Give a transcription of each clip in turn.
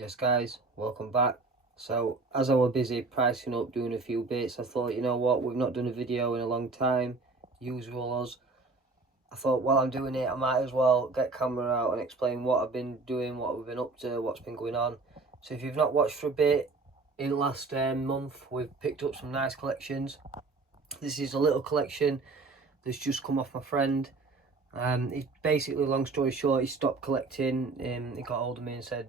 Yes guys, welcome back. So as I was busy pricing up, doing a few bits, I thought, you know what, we've not done a video in a long time, usual us. I thought while I'm doing it, I might as well get camera out and explain what I've been doing, what we've been up to, what's been going on. So if you've not watched for a bit, in the last month, we've picked up some nice collections. This is a little collection that's just come off my friend. He basically, long story short, he stopped collecting. He got hold of me and said,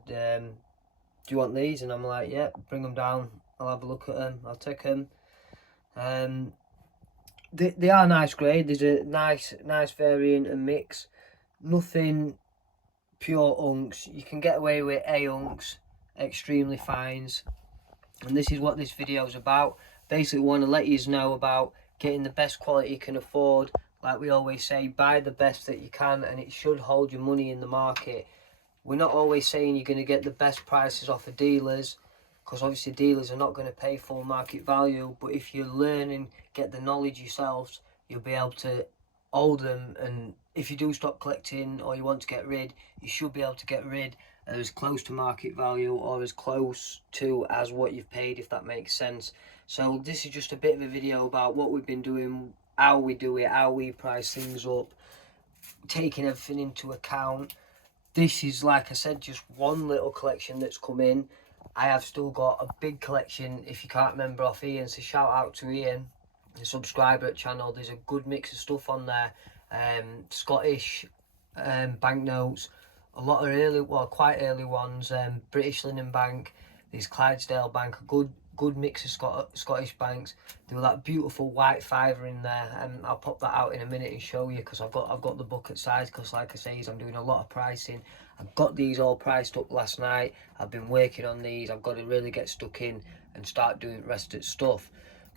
do you want these? And I'm like, yeah, bring them down. I'll have a look at them. I'll take them. They are nice grade. There's a nice variant and mix. Nothing pure unks. You can get away with A unks, extremely fines. And this is what this video is about. Basically want to let you know about getting the best quality you can afford. Like we always say, buy the best that you can, and it should hold your money in the market. We're not always saying you're going to get the best prices off of dealers, because obviously dealers are not going to pay full market value, but if you learn and get the knowledge yourselves, you'll be able to hold them, and if you do stop collecting or you want to get rid, you should be able to get rid as close to market value or as close to as what you've paid, if that makes sense. So this is just a bit of a video about what we've been doing, how we do it, how we price things up, taking everything into account. This is, like I said, just one little collection that's come in. I have still got a big collection, if you can't remember off Ian, so shout out to Ian, the subscriber at channel. There's a good mix of stuff on there. Scottish banknotes, a lot of early, well, quite early ones, British Linen Bank, there's Clydesdale Bank, a good mix of Scottish banks. There was that beautiful white fiver in there, and I'll pop that out in a minute and show you, because I've got the book at size, because like I say, I'm doing a lot of pricing. I've got these all priced up last night. I've been working on these. I've got to really get stuck in and start doing the rest of the stuff.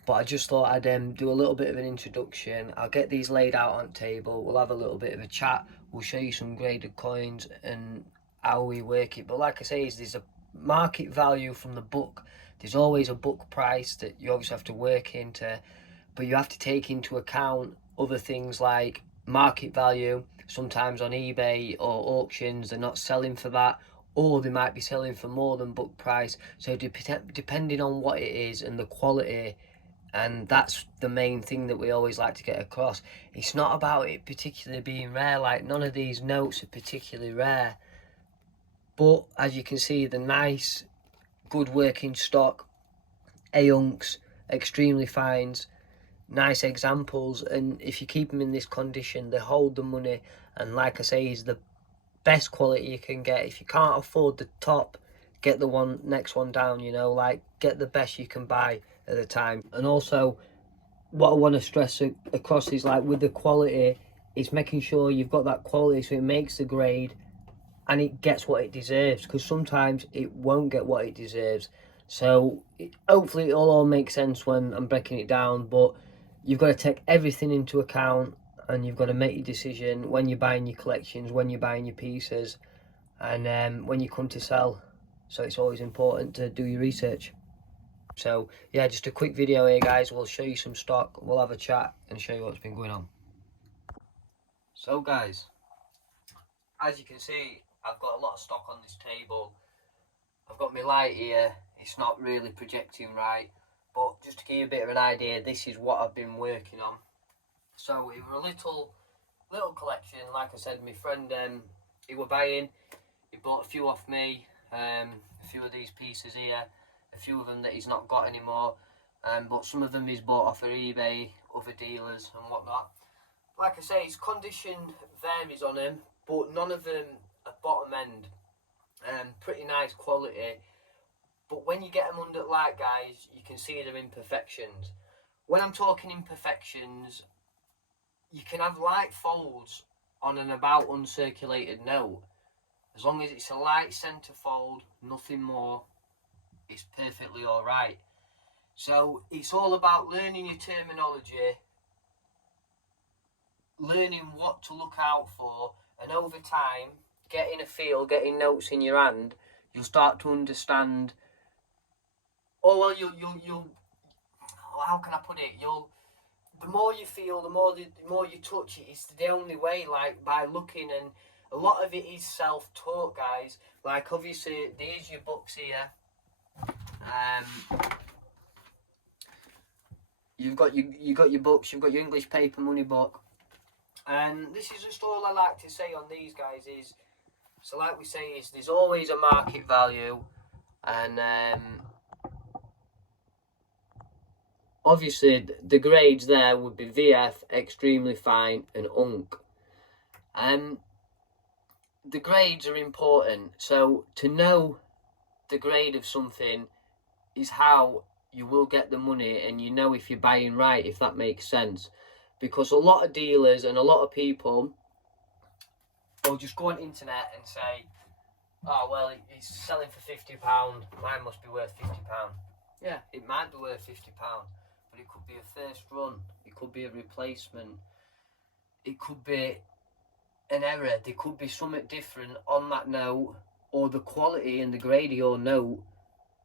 But I just thought I'd do a little bit of an introduction. I'll get these laid out on the table. We'll have a little bit of a chat. We'll show you some graded coins and how we work it. But like I say, there's a market value from the book. There's always a book price that you obviously have to work into, but you have to take into account other things like market value. Sometimes on eBay or auctions, they're not selling for that, or they might be selling for more than book price. So depending on what it is and the quality, and that's the main thing that we always like to get across. It's not about it particularly being rare. Like, none of these notes are particularly rare, but as you can see, the nice, good working stock, A-unks, extremely fines, nice examples, and if you keep them in this condition, they hold the money. And like I say, is the best quality you can get. If you can't afford the top, get the next one down, you know, like get the best you can buy at the time. And also, what I want to stress across is, like, with the quality, it's making sure you've got that quality so it makes the grade and it gets what it deserves, because sometimes it won't get what it deserves. So hopefully it'll all make sense when I'm breaking it down, but you've got to take everything into account, and you've got to make your decision when you're buying your collections, when you're buying your pieces, and when you come to sell. So it's always important to do your research. So yeah, just a quick video here, guys. We'll show you some stock, we'll have a chat and show you what's been going on. So guys, as you can see, I've got a lot of stock on this table. I've got my light here, it's not really projecting right, but just to give you a bit of an idea, this is what I've been working on. So it was a little collection. Like I said, my friend, he were buying, he bought a few off me, a few of these pieces here, a few of them that he's not got anymore, but some of them he's bought off of eBay, other dealers and whatnot. Like I say, his condition varies on him, but none of them are bottom end. Pretty nice quality, but when you get them under light, guys, you can see their imperfections. When I'm talking imperfections, you can have light folds on an about uncirculated note. As long as it's a light centre fold, nothing more, it's perfectly alright. So it's all about learning your terminology, learning what to look out for, and over time, getting a feel, getting notes in your hand, you'll start to understand. Oh well, you'll. How can I put it? The more you feel, the more you touch it. It's the only way, like by looking. And A lot of it is self-taught, guys. Like, obviously, there's your books here. You've got your books, you've got your English paper money book. And this is just all I like to say on these, guys, is, so like we say, is there's always a market value, and obviously the grades there would be VF, extremely fine, and UNC. The grades are important, so to know the grade of something is how you will get the money, and you know if you're buying right, if that makes sense. Because a lot of dealers and a lot of people will just go on internet and say, oh, well, it's selling for £50, mine must be worth £50. Yeah, it might be worth £50, but it could be a first run, it could be a replacement, it could be an error, there could be something different on that note, or the quality and the grade of your note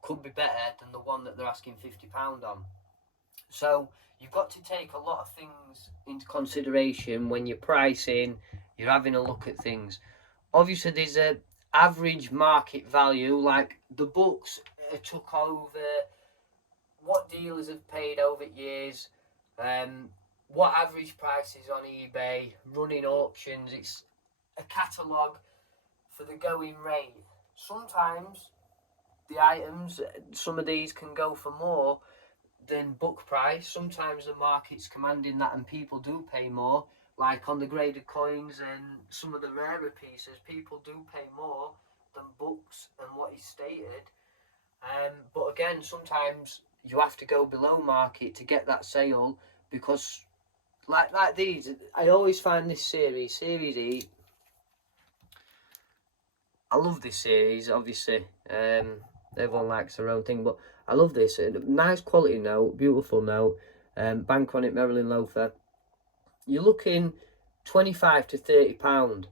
could be better than the one that they're asking £50 on. So you've got to take a lot of things into consideration when you're pricing, you're having a look at things. Obviously there's a average market value, like the books took over, what dealers have paid over years, what average prices on eBay, running auctions. It's a catalogue for the going rate. Sometimes the items, some of these can go for more than book price. Sometimes the market's commanding that and people do pay more. Like on the graded coins and some of the rarer pieces, people do pay more than books and what is stated. But again, sometimes you have to go below market to get that sale, because like these, I always find this series E, I love this series, obviously. Everyone likes their own thing, but I love this. Nice quality note, beautiful note. Bank on it, Marilyn loafer. You're looking £25 to £30.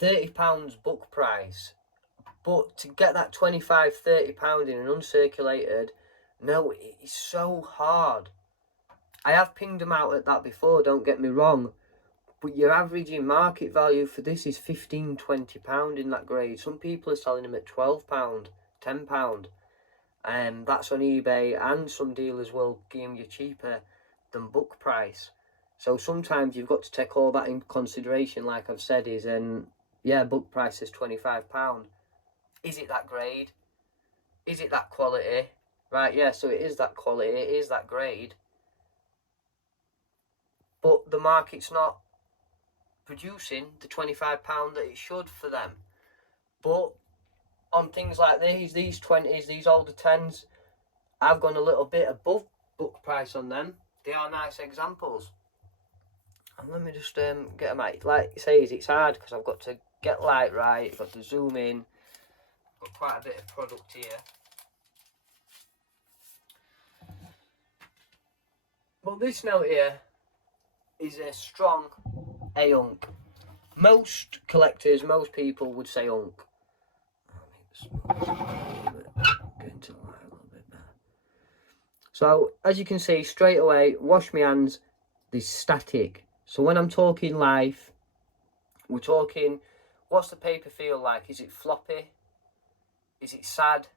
£30 book price. But to get that £25, £30 in an uncirculated, no, it's so hard. I have pinged them out at that before, don't get me wrong. But your averaging market value for this is £15, £20 in that grade. Some people are selling them at £12, £10. And that's on eBay, and some dealers will give you cheaper than book price. So sometimes you've got to take all that in consideration, like I've said, is, yeah, book price is £25. Is it that grade? Is it that quality? Right, yeah, so it is that quality, it is that grade. But the market's not producing the £25 that it should for them. But on things like these 20s, these older 10s, I've gone a little bit above book price on them. They are nice examples. And let me just get them out. Like it says, it's hard because I've got to get light right, I've got to zoom in. Got quite a bit of product here. But this note here is a strong A-Unk. Most collectors, most people would say Unk. So as you can see straight away, wash my hands, there's static. So when I'm talking life, we're talking, what's the paper feel like? Is it floppy? Is it sad?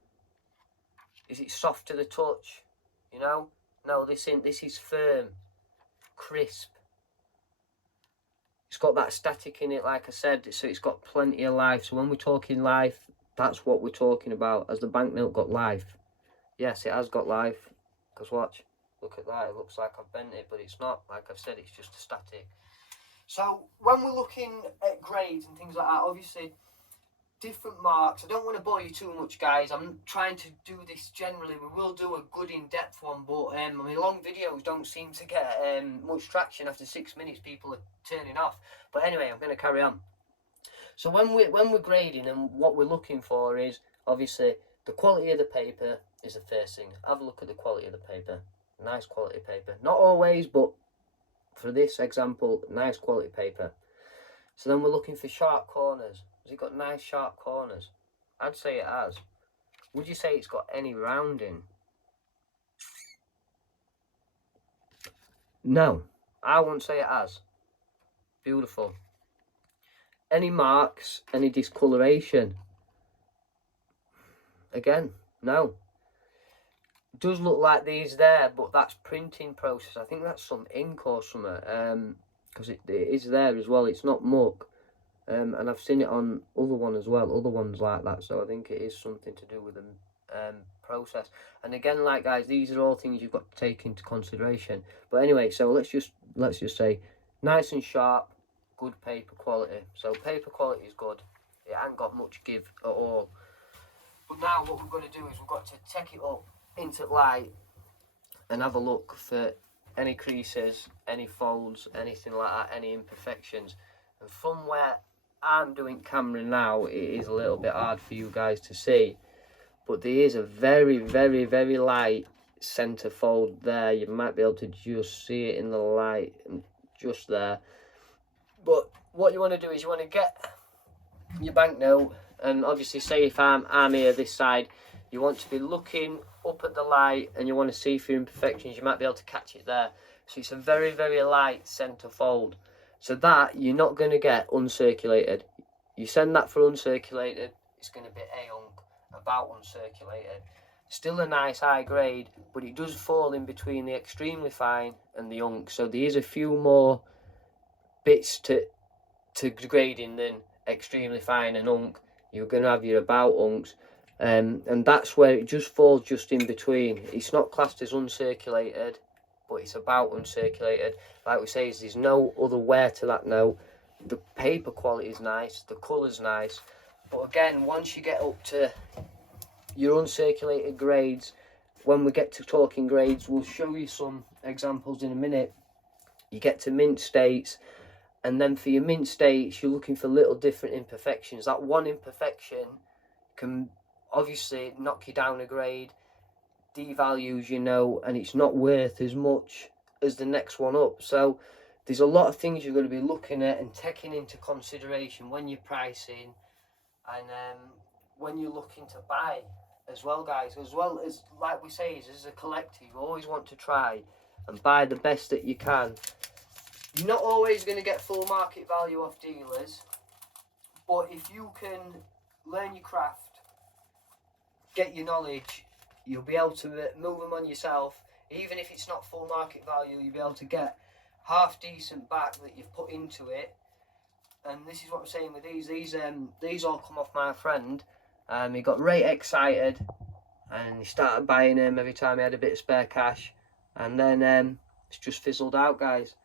Is it soft to the touch? You know? No, this is firm, crisp. It's got that static in it, like I said, so it's got plenty of life. So when we're talking life, that's what we're talking about. Has the banknote got life? Yes, it has got life. Because watch, look at that, it looks like I've bent it, but it's not. Like I've said, it's just a static. So when we're looking at grades and things like that, obviously different marks. I don't want to bore you too much, guys. I'm trying to do this generally. We will do a good in-depth one, but I mean, long videos don't seem to get much traction. After 6 minutes, people are turning off. But anyway, I'm going to carry on. So when we're grading, and what we're looking for is obviously the quality of the paper is the first thing. Have a look at the quality of the paper. Nice quality paper. Not always, but for this example, nice quality paper. So then we're looking for sharp corners. Has it got nice sharp corners? I'd say it has. Would you say it's got any rounding? No, I wouldn't say it has. Beautiful. Any marks, any discoloration? Again, no. It does look like these there, but that's printing process. I think that's some ink or something, because it is there as well. It's not muck. And I've seen it on other one as well, other ones like that. So I think it is something to do with the process. And again, like guys, these are all things you've got to take into consideration. But anyway, so let's just say nice and sharp, good paper quality. So paper quality is good. It ain't got much give at all. But now what we've got to do is we've got to take it up into light and have a look for any creases, any folds, anything like that, any imperfections. And from where I'm doing camera now, it is a little bit hard for you guys to see, but there is a very, very, very light center fold there. You might be able to just see it in the light, and just there. But what you want to do is you want to get your banknote, and obviously say if I'm here this side, you want to be looking up at the light and you want to see for imperfections. You might be able to catch it there. So it's a very, very light center fold, so that you're not going to get uncirculated. You send that for uncirculated, it's going to be about uncirculated. Still a nice high grade, but it does fall in between the extremely fine and the unk. So there is a few more bits to grading than extremely fine and unk. You're going to have your about unks, and that's where it just falls just in between. It's not classed as uncirculated, but it's about uncirculated. Like we say, there's no other wear to that note. The paper quality is nice, the colour's nice, but again, once you get up to your uncirculated grades, when we get to talking grades, we'll show you some examples in a minute. You get to mint states, and then for your mint states, you're looking for little different imperfections. That one imperfection can obviously knock you down a grade, devalues, you know, and it's not worth as much as the next one up. So there's a lot of things you're going to be looking at and taking into consideration when you're pricing, and when you're looking to buy as well, guys. As well as, like we say, as a collector, you always want to try and buy the best that you can. You're not always going to get full market value off dealers, but if you can learn your craft, get your knowledge, you'll be able to move them on yourself. Even if it's not full market value, you'll be able to get half decent back that you've put into it. And this is what I'm saying with these all come off my friend. He got right excited and he started buying them every time he had a bit of spare cash, and then it's just fizzled out, guys.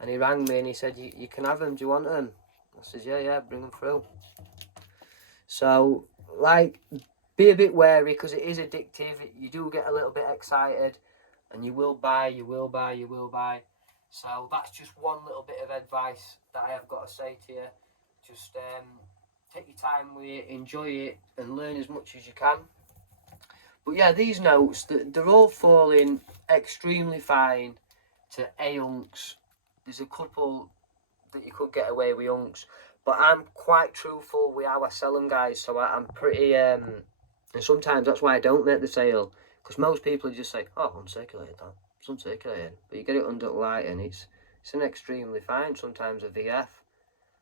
And he rang me and he said, you can have them, do you want them? I said, yeah, bring them through. So, like, be a bit wary, because it is addictive. You do get a little bit excited, and you will buy. So that's just one little bit of advice that I have got to say to you. Just take your time with it, enjoy it, and learn as much as you can. But yeah, these notes, they're all falling extremely fine to A unks. There's a couple that you could get away with unks, but I'm quite truthful with how I sell them, guys. So I'm pretty, and sometimes that's why I don't make the sale, because most people just say, oh, uncirculated, that. It's uncirculated. But you get it under the light and it's an extremely fine, sometimes a VF.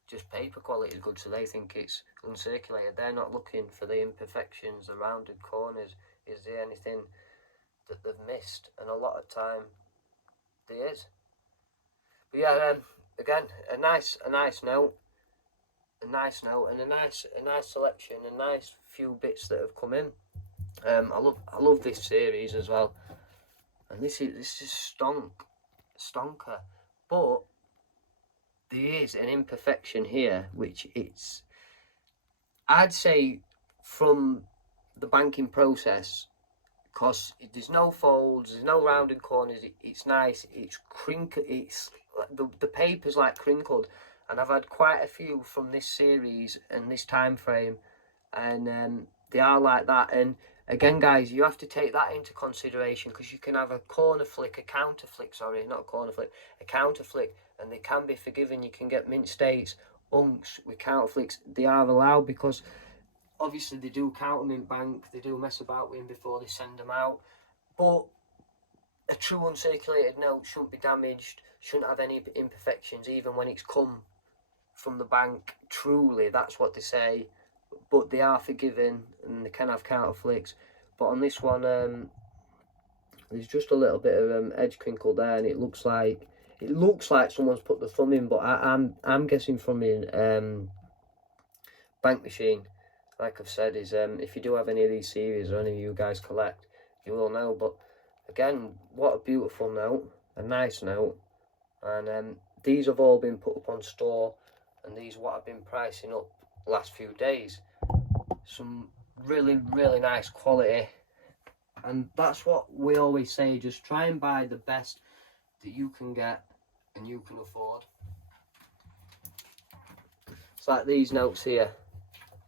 Just paper quality is good, so they think it's uncirculated. They're not looking for the imperfections, the rounded corners. Is there anything that they've missed? And a lot of time there is. But yeah, again, a nice note, and a nice selection, a nice few bits that have come in. I love this series as well, and this is stonker, but there is an imperfection here, which I'd say from the banking process, because there's no folds, there's no rounded corners, it's nice, it's crinkled, it's the paper's like crinkled, and I've had quite a few from this series and this time frame, and they are like that. And again, guys, you have to take that into consideration, because you can have a counter flick, and they can be forgiven. You can get mint states, unks with counter flicks. They are allowed, because obviously they do count them in bank, they do mess about with them before they send them out. But a true uncirculated note shouldn't be damaged, shouldn't have any imperfections, even when it's come from the bank, truly, that's what they say, but they are forgiven and they can have counter flicks. But on this one, there's just a little bit of edge crinkle there, and it looks like someone's put the thumb in, but I'm guessing from the bank machine. Like I've said, is if you do have any of these series or any of you guys collect, you will know. But again, what a beautiful note, a nice note, and these have all been put up on store, and these are what I've been pricing up the last few days. Some really, really nice quality, and that's what we always say, just try and buy the best that you can get and you can afford. It's like these notes here.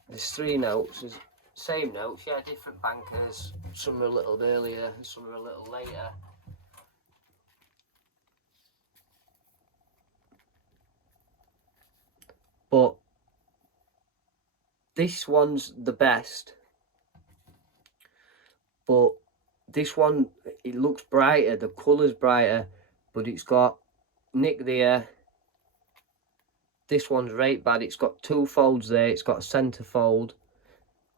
There's 3 notes, there's same notes, yeah, different bankers. Some are a little earlier, some are a little later. But this one's the best. But this one, it looks brighter, the colour's brighter, but it's got nick there. This one's right bad, it's got 2 folds there, it's got a centre fold.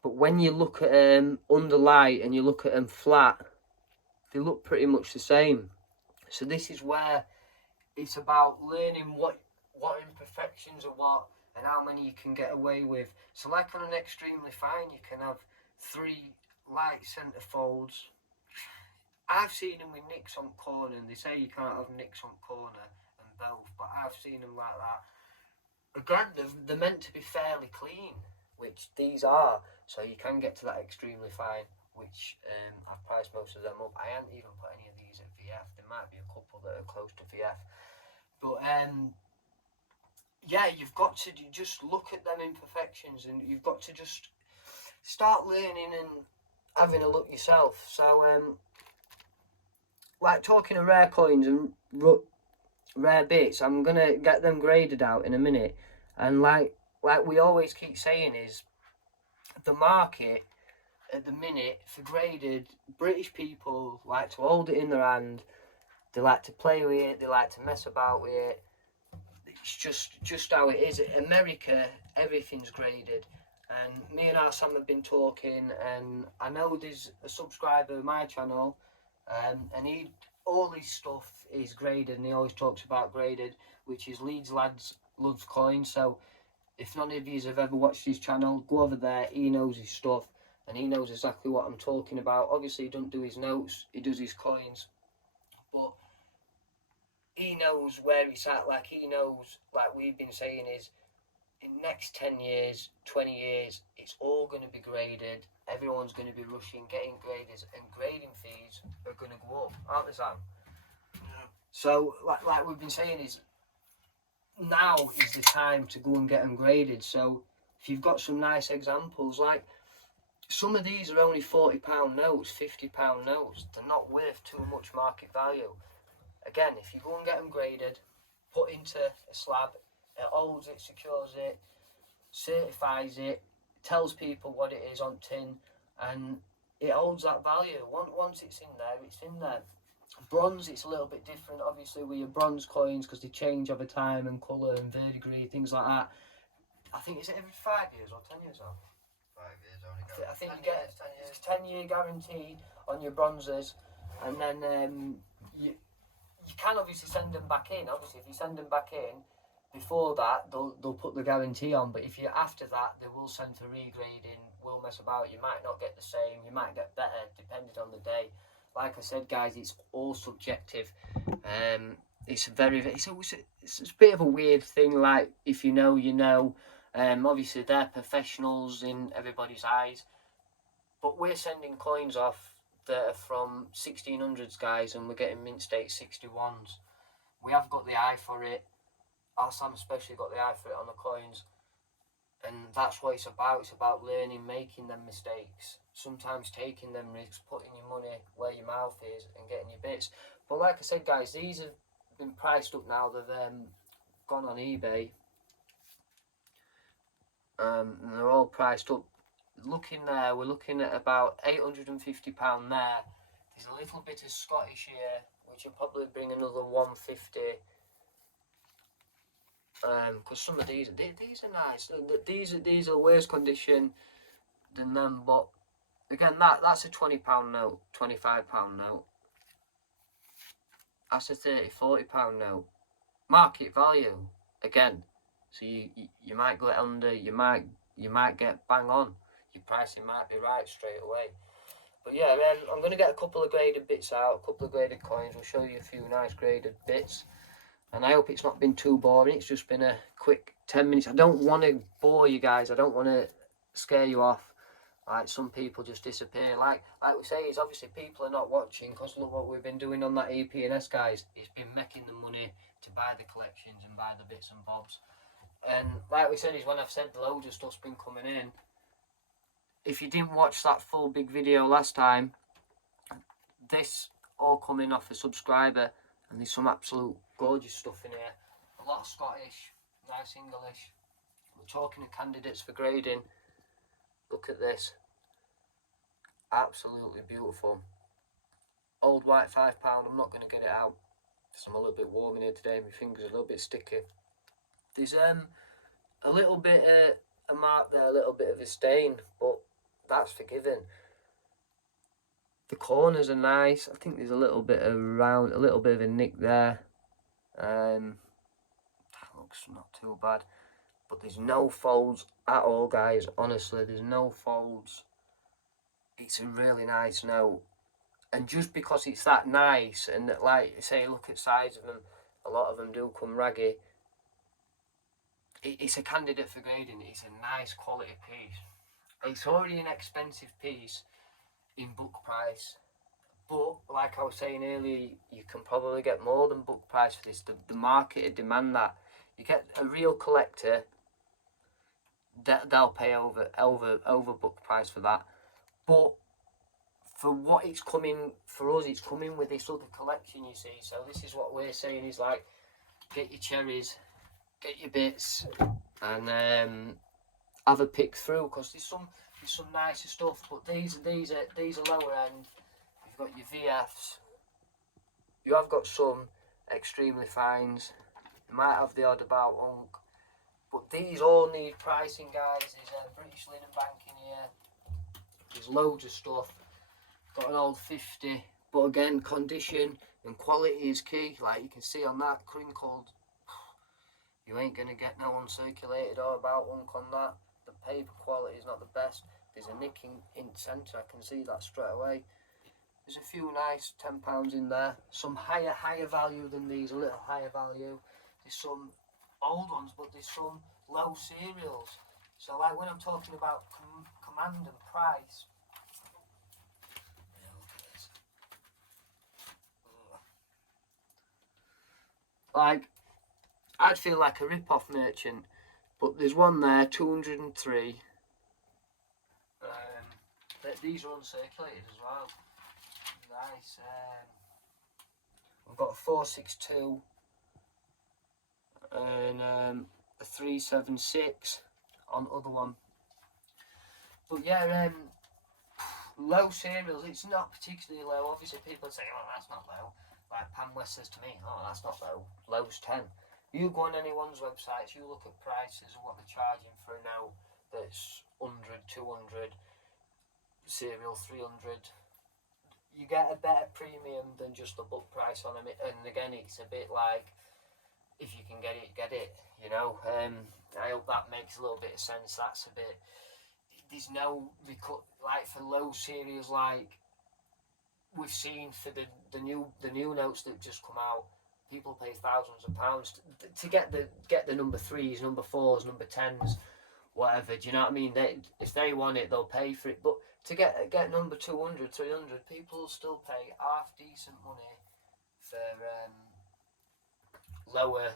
But when you look at them under light and you look at them flat, they look pretty much the same. So this is where it's about learning what imperfections are what and how many you can get away with. So like on an extremely fine, you can have 3 light centre folds. I've seen them with nicks on corner, and they say you can't have nicks on corner and both, but I've seen them like that. Again, they're meant to be fairly clean, which these are, so you can get to that extremely fine, which I've priced most of them up. I haven't even put any of these at VF. There might be a couple that are close to VF, but yeah, you've got to just look at them imperfections, and you've got to just start learning and having a look yourself. So like talking of rare coins and rare bits, I'm gonna get them graded out in a minute. And like we always keep saying, is the market at the minute for graded, British people like to hold it in their hand, they like to play with it, they like to mess about with it. It's just how it is. America, everything's graded. And me and our Sam have been talking, and I know there's a subscriber of my channel, and all his stuff is graded, and he always talks about graded, which is Leeds Lads Loves Coins. So if none of you have ever watched his channel, go over there. He knows his stuff, and he knows exactly what I'm talking about. Obviously, he doesn't do his notes, he does his coins, but he knows where he's at. Like, he knows, like we've been saying, is in next 10 years, 20 years, it's all going to be graded. Everyone's going to be rushing, getting graders, and grading fees are going to go up, aren't they, Sam? Yeah. So, like we've been saying, is now is the time to go and get them graded. So, if you've got some nice examples, like some of these are only £40 notes, £50 notes. They're not worth too much market value. Again, if you go and get them graded, put into a slab, it holds it, secures it, certifies it, tells people what it is on tin, and it holds that value. Once it's in there, it's in there. Bronze, it's a little bit different, obviously, with your bronze coins, because they change over time and colour and verdigris, things like that. I think, is it every 5 years or 10 years off? 5 years only. I think you get a 10-year guarantee on your bronzes, and then you can obviously send them back in. Obviously, if you send them back in before that, they'll put the guarantee on. But if you're after that, they will send for regrading, will mess about. You might not get the same, you might get better, depending on the day. Like I said, guys, it's all subjective. It's a bit of a weird thing. Like, if you know, you know. Obviously, they're professionals in everybody's eyes. But we're sending coins off that are from 1600s, guys, and we're getting mint state 61s. We have got the eye for it. Our Sam especially got the eye for it on the coins. And that's what it's about. It's about learning, making them mistakes, sometimes taking them risks, putting your money where your mouth is and getting your bits. But like I said, guys, these have been priced up now. They've gone on eBay. And they're all priced up. Looking there, we're looking at about £850 there. There's a little bit of Scottish here, which will probably bring another 150. Because some of these are nice. These are worse condition than them, but again, that's a £20 note, £25 note. That's a £30, £40 note. Market value again. So you might go under. You might get bang on. Your pricing might be right straight away. But yeah, I'm going to get a couple of graded bits out, a couple of graded coins. We'll show you a few nice graded bits. And I hope it's not been too boring. It's just been a quick 10 minutes. I don't want to bore you guys. I don't want to scare you off. Like some people just disappear. Like we say, is obviously people are not watching because look what we've been doing on that EP&S, guys. It's been making the money to buy the collections and buy the bits and bobs. And like we said, is when I've said loads of stuff's been coming in. If you didn't watch that full big video last time, this all coming off a subscriber, and there's some absolute gorgeous stuff in here. A lot of Scottish, nice English. We're talking to candidates for grading. Look at this. Absolutely beautiful. Old white £5. I'm not going to get it out because I'm a little bit warm in here today. My fingers are a little bit sticky. There's a little bit a mark there, a little bit of a stain, but that's forgiven. The corners are nice. I think there's a little bit of a little bit of a nick there. That looks not too bad. But there's no folds at all, guys. Honestly, there's no folds. It's a really nice note. And just because it's that nice, and that, like say, look at size of them, a lot of them do come raggy. It's a candidate for grading. It's a nice quality piece. It's already an expensive piece in book price. But like I was saying earlier, you can probably get more than book price for this. The market would demand that. You get a real collector, they'll pay over book price for that. But for what it's coming for us, it's coming with this other collection, you see. So this is what we're saying is like, get your cherries, get your bits, and have a pick through, because there's some nicer stuff. But these are lower end. You've got your VFs. You have got some extremely fines. You might have the odd about unk. But these all need pricing, guys. There's a British Linen Bank in here. There's loads of stuff. Got an old 50. But again, condition and quality is key. Like you can see on that, crinkled. You ain't going to get no uncirculated or about unk on that. The paper quality is not the best. There's a nicking in centre. I can see that straight away. There's a few nice £10 in there. Some higher value than these. A little higher value. There's some old ones, but there's some low serials. So like when I'm talking about command and price, yeah, look at this. Like I'd feel like a rip-off merchant, but there's one there, 203. These are uncirculated as well. Nice. I've got a 462 and a 376 on the other one. But yeah, low serials, it's not particularly low. Obviously people say, oh, that's not low. Like Pam West says to me, oh, that's not low. Low's 10. You go on anyone's websites, you look at prices and what they're charging for a note that's 100, 200, serial 300. You get a better premium than just the book price on them. And again, it's a bit like, if you can get it, you know. I hope that makes a little bit of sense. That's a bit, there's no, like for low serials, like we've seen for the new notes that have just come out, people pay thousands of pounds to get the number 3s, number 4s, number 10s, whatever. Do you know what I mean? If they want it, they'll pay for it. But to get number 200, 300, people will still pay half decent money for lower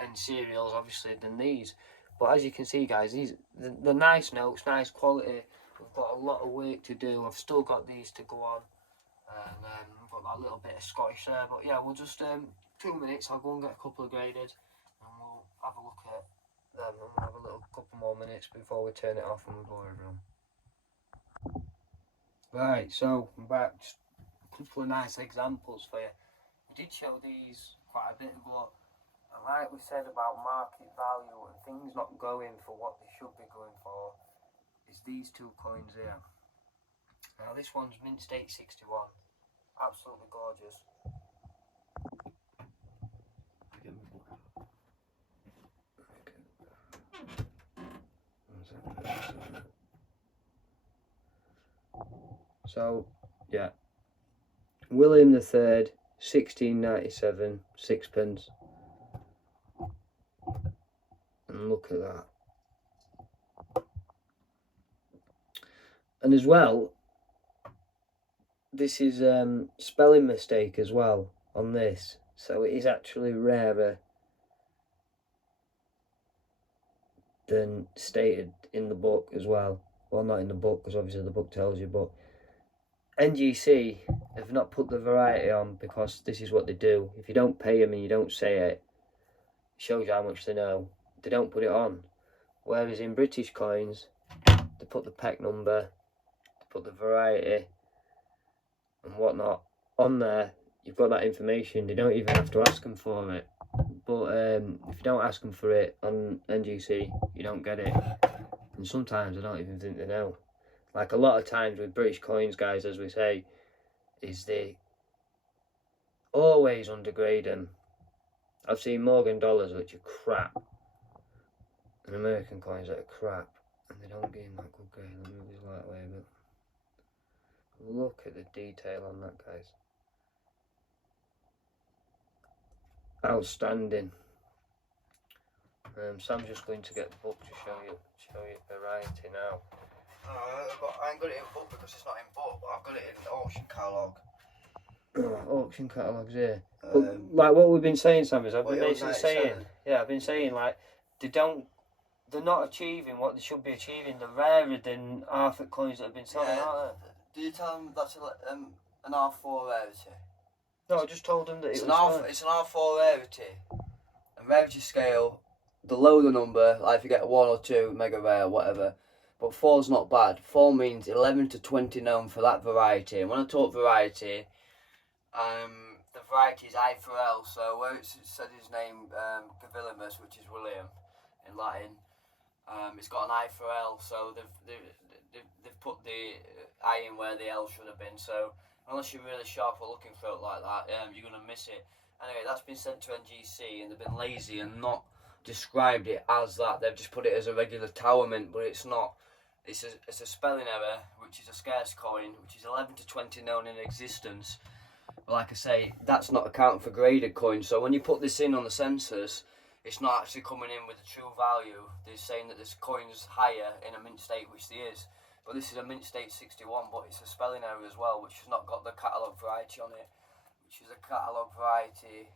end serials, obviously, than these. But as you can see, guys, they're nice notes, nice quality. We've got a lot of work to do. I've still got these to go on, and I've got that little bit of Scottish there. But yeah, we'll just 2 minutes. I'll go and get a couple of graded, and we'll have a look at them. And we'll have a little couple more minutes before we turn it off and we'll go over them. Right, so I'm back. Just a couple of nice examples for you. We did show these quite a bit ago. And like we said about market value and things not going for what they should be going for, is these two coins here. Now this one's mint state 61, absolutely gorgeous. So yeah, William the Third, 1697, sixpence. And look at that. And as well, this is spelling mistake as well on this, so it is actually rarer than stated in the book as well. Well, not in the book, because obviously the book tells you, but NGC have not put the variety on because this is what they do. If you don't pay them and you don't say it, it shows you how much they know. They don't put it on. Whereas in British coins, they put the peg number, they put the variety and whatnot on there. You've got that information. They don't even have to ask them for it. But if you don't ask them for it on NGC, you don't get it. And sometimes I don't even think they know. Like a lot of times with British coins, guys, as we say, is they always undergrade them. I've seen Morgan dollars which are crap, and American coins that are crap, and they don't get in that good grade. Let me move this light away a bit. Look at the detail on that, guys. Outstanding. Sam's just going to get the book to show you variety now. I ain't got it in book because it's not in book, but I've got it in auction catalogue. Auction catalogues here. But like what we've been saying, Sam, is I've been basically saying, I've been saying like they're not achieving what they should be achieving. They're rarer than Arthur coins that have been selling, aren't they? Do you tell them that's an R4 rarity? No, I just told them that it's an R4 rarity. And rarity scale, the lower the number, like if you get 1 or 2, mega rare, whatever. But 4's not bad. 4 means 11 to 20 known for that variety. And when I talk variety, the variety is I for L. So where it said his name, Gavilimus, which is William in Latin, it's got an I for L. So they've put the I in where the L should have been. So unless you're really sharp or looking for it like that, you're going to miss it. Anyway, that's been sent to NGC and they've been lazy and not described it as that. They've just put it as a regular tower mint, but it's not. It's a spelling error, which is a scarce coin, which is 11 to 20 known in existence. But like I say, that's not accounting for graded coins. So when you put this in on the census, it's not actually coming in with the true value. They're saying that this coin's higher in a mint state, which there is. But this is a mint state 61, but it's a spelling error as well, which has not got the catalogue variety on it, which is a catalogue variety.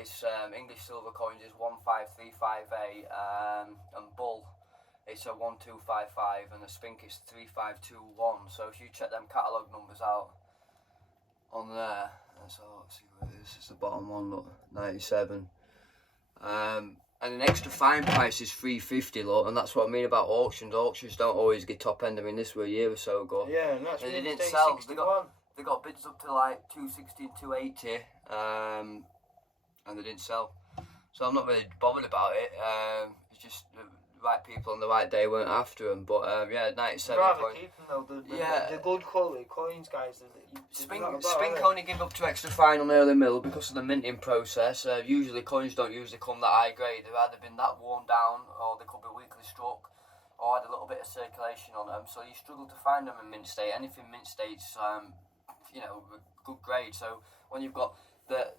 It's English silver coins is 15358, and bull it's a 1255, and the spink is 3521. So if you check them catalogue numbers out on there, so let's see what it is. It's the bottom one, look, 97. And an extra fine price is 350, look, and that's what I mean about auctions. Auctions don't always get top end. I mean, this was a year or so ago. Yeah, and that's they didn't sell. They got bids up to like 260, 280, and they didn't sell. So I'm not really bothered about it. It's just the right people on the right day weren't after them. But yeah, 97. I'd rather keep them though. The good quality coins, guys. Spink only give up to extra fine on early mill because of the minting process. Usually coins don't usually come that high grade. They've either been that worn down, or they could be weakly struck, or had a little bit of circulation on them. So you struggle to find them in mint state. Anything mint state's good grade. So when you've got the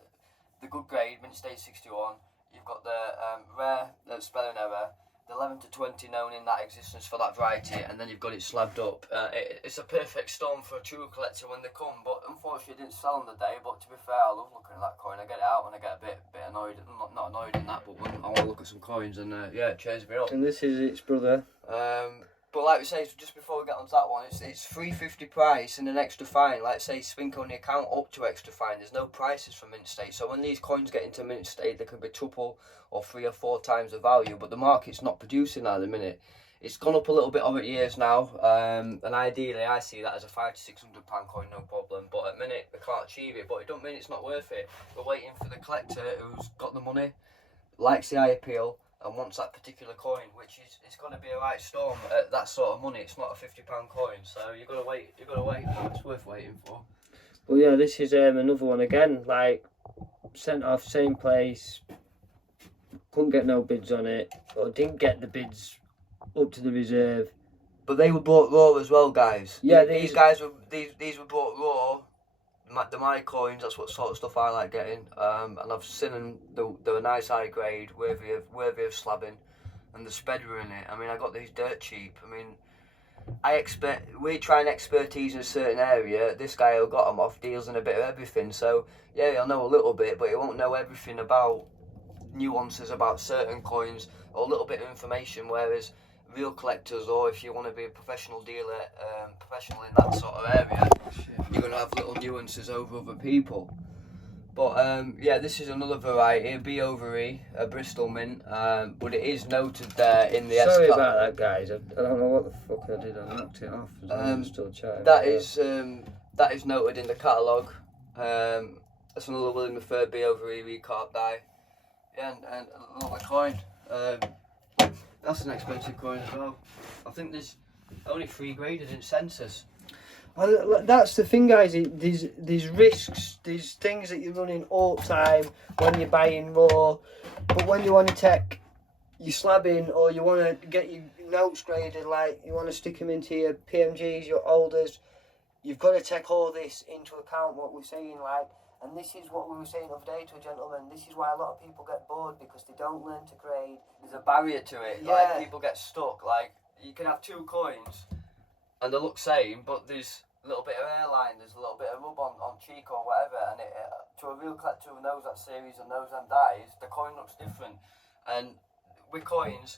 good grade mint state 61, you've got the rare spelling error, the 11 to 20 known in that existence for that variety, and then you've got it slabbed up. It's a perfect storm for a true collector when they come, but unfortunately it didn't sell on the day. But to be fair, I love looking at that coin. I get it out when I get a bit annoyed, not annoyed in that, but when I want to look at some coins, and yeah, it cheers me up. And this is its brother. But like we say, just before we get on to that one, it's $350 price and an extra fine. Like say, Spink only account up to extra fine. There's no prices for mint state. So when these coins get into mint state, they could be triple or 3 or 4 times the value. But the market's not producing that at the minute. It's gone up a little bit over the years now, and ideally I see that as a £500 to £600 coin, no problem. But at the minute we can't achieve it, but it don't mean it's not worth it. We're waiting for the collector who's got the money, likes the eye appeal, and wants that particular coin, which is it's going to be a right storm at that sort of money. It's not a £50 coin, so you've got to wait. You've got to wait for it. It's worth waiting for. Well, yeah, this is another one again. Like, sent off, same place. Couldn't get no bids on it, or didn't get the bids up to the reserve. But they were bought raw as well, guys. Yeah, these guys were these were bought raw. My coins, that's what sort of stuff I like getting. And I've seen them. They were nice high grade, worthy of slabbing, and the spread were in it. I mean, I got these dirt cheap. I mean, we're trying expertise in a certain area. This guy who got them off deals in a bit of everything. So yeah, he'll know a little bit, but he won't know everything about nuances about certain coins or a little bit of information. Whereas real collectors, or if you want to be a professional dealer, professional in that sort of area, you're going to have little nuances over other people. But yeah, this is another variety, a B over E, a Bristol mint, but it is noted there in the Sorry about that, guys. I don't know what the fuck I did. I knocked it off. I'm still chatting. That is noted in the catalogue. That's another William III B over E recarb die. Yeah, and another coin. That's an expensive coin as well. I think there's only 3 graded in census. Well, that's the thing, guys. There's risks, there's things that you're running all the time when you're buying raw. But when you want to take your slabbing, or you want to get your notes graded, like you want to stick them into your PMGs, your holders, you've got to take all this into account. What we're saying, like. And this is what we were saying the other day to a gentleman. This is why a lot of people get bored, because they don't learn to grade. There's a barrier to it. Yeah. Like, people get stuck. Like, you can have 2 coins and they look same, but there's a little bit of airline, there's a little bit of rub on cheek or whatever, and to a real collector who knows that series and knows them dies, the coin looks different. And with coins,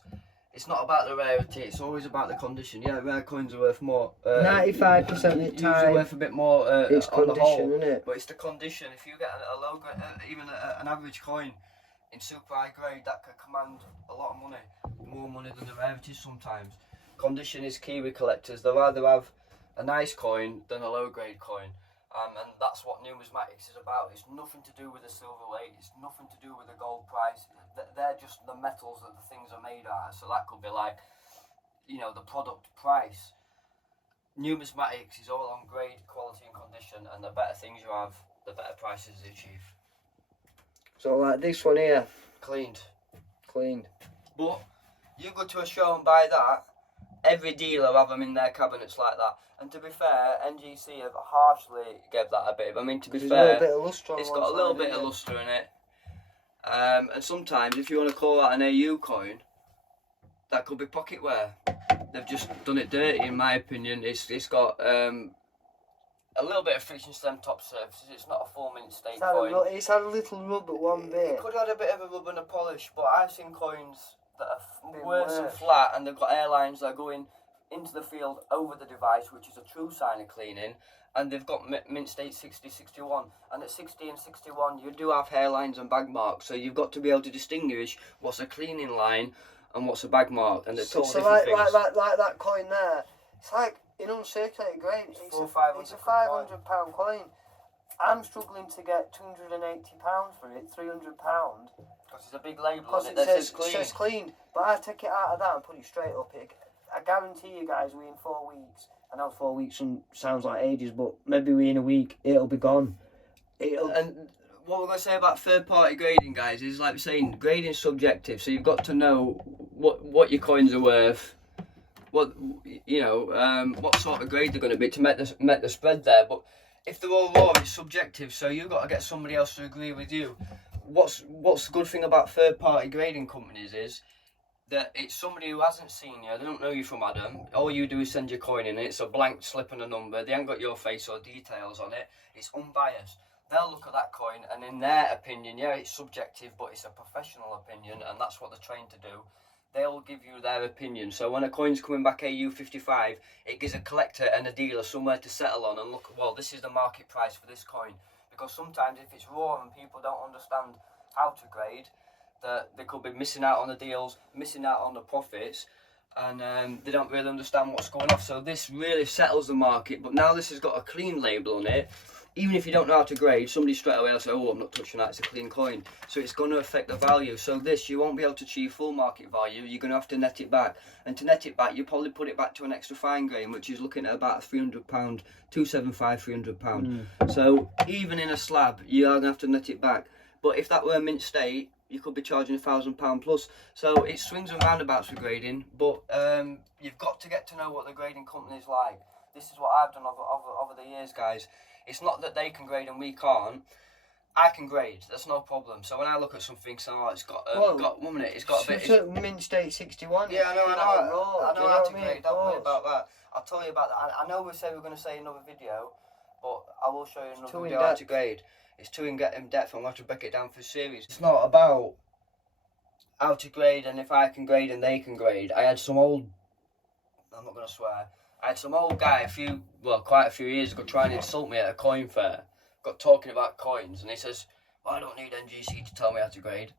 it's not about the rarity, it's always about the condition. Yeah, rare coins are worth more. 95% of the usually time, worth a bit more it's on the whole, condition, isn't it? but it's the condition. If you get a low grade, even an average coin in super high grade, that can command a lot of money, more money than the rarities sometimes. Condition is key with collectors. They'll rather have a nice coin than a low grade coin. And that's what numismatics is about. It's nothing to do with the silver weight, it's nothing to do with the gold price. They're just the metals that the things are made out of. So that could be like, you know, the product price. Numismatics is all on grade, quality and condition, and the better things you have, the better prices you achieve. So like this one here, Cleaned. But you go to a show and buy that, every dealer have them in their cabinets like that. And to be fair, NGC have harshly gave that a bit. I mean, to be fair, it's got a little bit of lustre in it. And sometimes, if you want to call that an AU coin, that could be pocketware. They've just done it dirty, in my opinion. It's got a little bit of friction stem top surfaces. It's not a full mint state coin. It's had a little rub at one bit. It could have had a bit of a rub and a polish, but I've seen coins that are worse and flat, and they've got airlines that are going into the field over the device, which is a true sign of cleaning. And they've got mint state 60, 61, and at 60 and 61 you do have hairlines and bag marks, so you've got to be able to distinguish what's a cleaning line and what's a bag mark, and they're totally different things. Like that coin there, it's like in uncirculated grain, it's a £500 coin. I'm struggling to get £280 for it, £300. Because it's a big label Because on it that says cleaned. But I take it out of that and put it straight up. I guarantee you guys, we in 4 weeks. I know 4 weeks sounds like ages, but maybe we in a week, it'll be gone. And what we're going to say about third-party grading, guys, is like we're saying, grading's subjective. So you've got to know what your coins are worth, what sort of grade they're going to be to make the spread there. But if they're all raw, it's subjective. So you've got to get somebody else to agree with you. What's the good thing about third-party grading companies is that it's somebody who hasn't seen you, they don't know you from Adam. All you do is send your coin in, and it's a blank slip and a number. They haven't got your face or details on it. It's unbiased. They'll look at that coin, and in their opinion, yeah, it's subjective, but it's a professional opinion, and that's what they're trained to do. They'll give you their opinion. So when a coin's coming back AU55, it gives a collector and a dealer somewhere to settle on and look, well, this is the market price for this coin. Because sometimes if it's raw and people don't understand how to grade, that they could be missing out on the deals, missing out on the profits, and they don't really understand what's going on. So this really settles the market. But now this has got a clean label on it. Even if you don't know how to grade, somebody straight away will say, oh, I'm not touching that, it's a clean coin. So it's going to affect the value. So this, you won't be able to achieve full market value. You're going to have to net it back. And to net it back, you probably put it back to an extra fine grain, which is looking at about £300, 275, £300. So even in a slab, you are going to have to net it back. But if that were mint state, you could be charging £1,000 plus. So it swings and roundabouts with grading, but you've got to get to know what the grading company's like. This is what I've done over the years, guys. It's not that they can grade and we can't. I can grade. That's no problem. So when I look at something, so it's got 1 minute. It's got a bit. Mint State 61. Yeah, I know how to grade. Don't worry course. about that. I'll tell you about that. I know we say we're going to say another video, but I will show you another video how to grade. It's too in depth, and we'll have to break it down for a series. It's not about how to grade and if I can grade and they can grade. I had some old. I'm not going to swear. I had some old guy quite a few years ago trying to insult me at a coin fair. Got talking about coins and he says, well, I don't need NGC to tell me how to grade.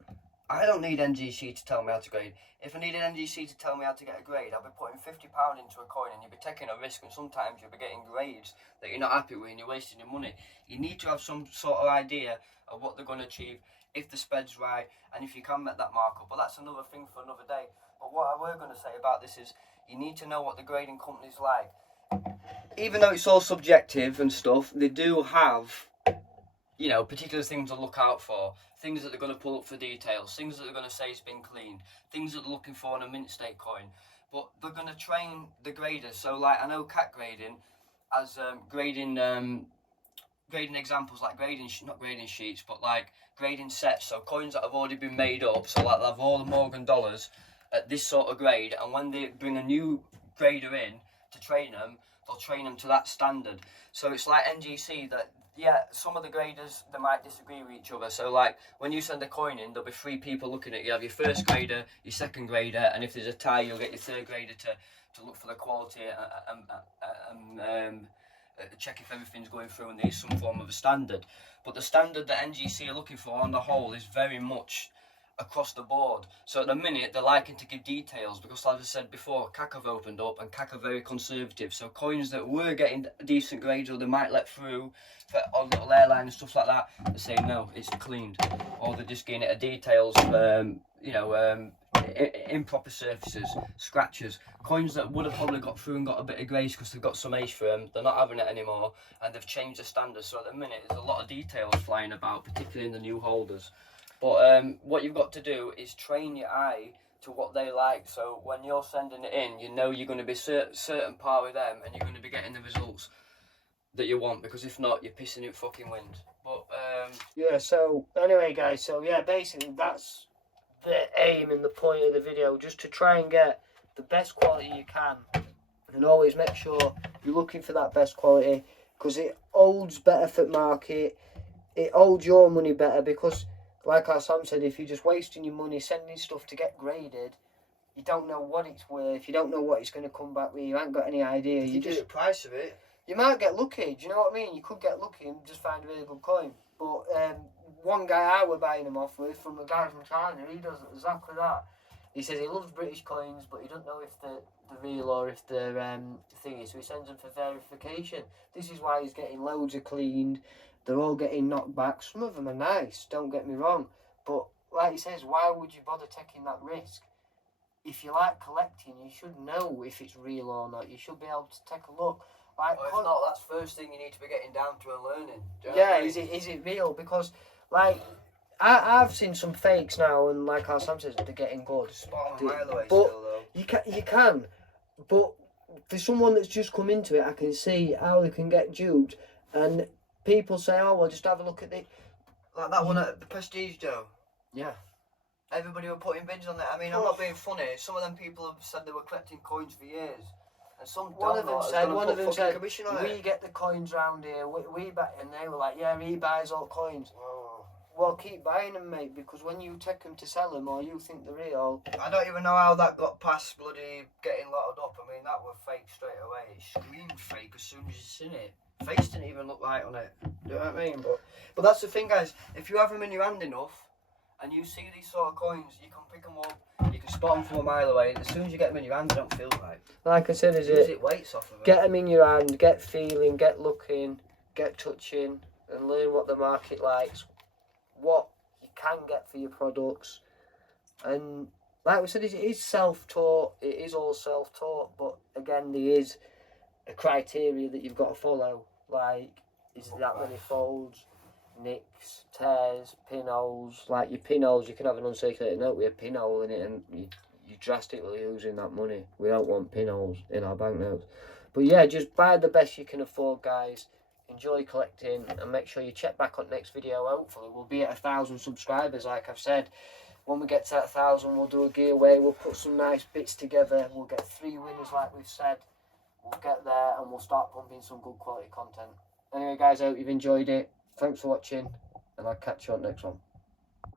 I don't need NGC to tell me how to grade. If I needed NGC to tell me how to get a grade, I'd be putting £50 into a coin and you'd be taking a risk, and sometimes you'll be getting grades that you're not happy with and you're wasting your money. You need to have some sort of idea of what they're going to achieve, if the spread's right, and if you can make that markup. But that's another thing for another day. But what I were going to say about this is, you need to know what the grading company's like. Even though it's all subjective and stuff, they do have, you know, particular things to look out for. Things that they're going to pull up for details. Things that they're going to say has been cleaned. Things that they're looking for in a mint state coin. But they're going to train the graders. So, like, I know cat grading as grading examples, like not grading sheets, but like grading sets. So coins that have already been made up. So, like, they'll have all the Morgan dollars at this sort of grade, and when they bring a new grader in to train them, they'll train them to that standard. So it's like NGC that, yeah, some of the graders, they might disagree with each other. So like when you send a coin in, there'll be 3 people looking at it. You have your first grader, your second grader, and if there's a tie, you'll get your third grader to look for the quality and check if everything's going through and there's some form of a standard. But the standard that NGC are looking for on the whole is very much across the board. So at the minute they're liking to give details because, like I said before, CAC have opened up and CAC are very conservative. So coins that were getting decent grades or they might let through for a little airline and stuff like that, they're saying no, it's cleaned, or they're just getting it at details, improper surfaces, scratches. Coins that would have probably got through and got a bit of grace because they've got some age for them, they're not having it anymore, and they've changed the standards. So at the minute there's a lot of details flying about, particularly in the new holders. But what you've got to do is train your eye to what they like. So when you're sending it in, you know you're going to be certain par with them, and you're going to be getting the results that you want. Because if not, you're pissing it fucking wind. But yeah. So anyway, guys. So yeah, basically that's the aim and the point of the video, just to try and get the best quality you can, and always make sure you're looking for that best quality, because it holds better for the market. It holds your money better, because, like our Sam said, if you're just wasting your money sending stuff to get graded, you don't know what it's worth, you don't know what it's going to come back with, you ain't got any idea. you just the price of it. You might get lucky, do you know what I mean? You could get lucky and just find a really good coin. But one guy I were buying them off with, from a guy from China, he does exactly that. He says he loves British coins, but he doesn't know if they're real or if they're thingy, so he sends them for verification. This is why he's getting loads of cleaned. They're all getting knocked back. Some of them are nice, don't get me wrong. But like he says, why would you bother taking that risk? If you like collecting, you should know if it's real or not. You should be able to take a look. Like, if not, that's the first thing you need to be getting down to and learning. Yeah, is it real? Because, like, I've seen some fakes now, and like our Sam says, they're getting good. Spot on a mile away but still, though. You can. But for someone that's just come into it, I can see how they can get duped. And people say, oh, well, just have a look at it. Like that one at the Prestige, Joe. Yeah. Everybody were putting bids on it. I mean, I'm not being funny. Some of them people have said they were collecting coins for years. And some one of them said, commission on we it. get the coins round here, we buy, and they were like, yeah, he buys all coins. Oh. Well, keep buying them, mate, because when you take them to sell them, or you think they're real... I don't even know how that got past bloody getting lotted up. I mean, that was fake straight away. It screamed fake as soon as you seen it. Face didn't even look right on it. Do you know what I mean? But that's the thing, guys. If you have them in your hand enough, and you see these sort of coins, you can pick them up, you can spot them from a mile away, and as soon as you get them in your hand, they don't feel right. Like I said, It weights off of it. Get them in your hand, get feeling, get looking, get touching, and learn what the market likes, what you can get for your products. And like we said, it is self-taught, it is all self-taught, but again, there is a criteria that you've got to follow, like, is that many folds, nicks, tears, pinholes. Like your pinholes, you can have an uncirculated note with a pinhole in it, and you're drastically losing that money. We don't want pinholes in our banknotes. But yeah, just buy the best you can afford, guys. Enjoy collecting, and make sure you check back on next video. Hopefully we'll be at 1,000 subscribers, like I've said. When we get to that 1,000, we'll do a giveaway, we'll put some nice bits together, we'll get 3 winners like we've said. We'll get there and we'll start pumping some good quality content. Anyway guys, I hope you've enjoyed it. Thanks for watching, and I'll catch you on the next one.